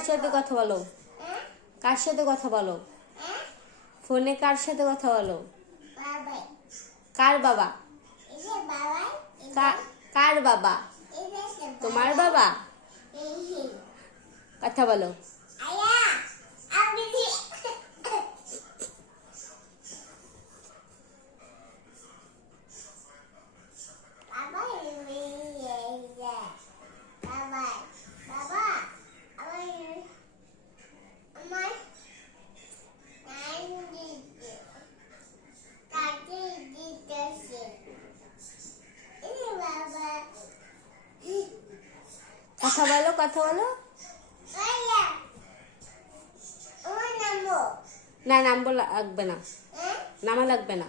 কার সাথে কথা বলো? কার সাথে কথা বলো? ফোনে কার সাথে কথা বলো? কার বাবা? কার বাবা? তোমার বাবা? কথা বলো। কথা বলো, কথা বলো। না, নামবো লাগবে না, নামা লাগবে না।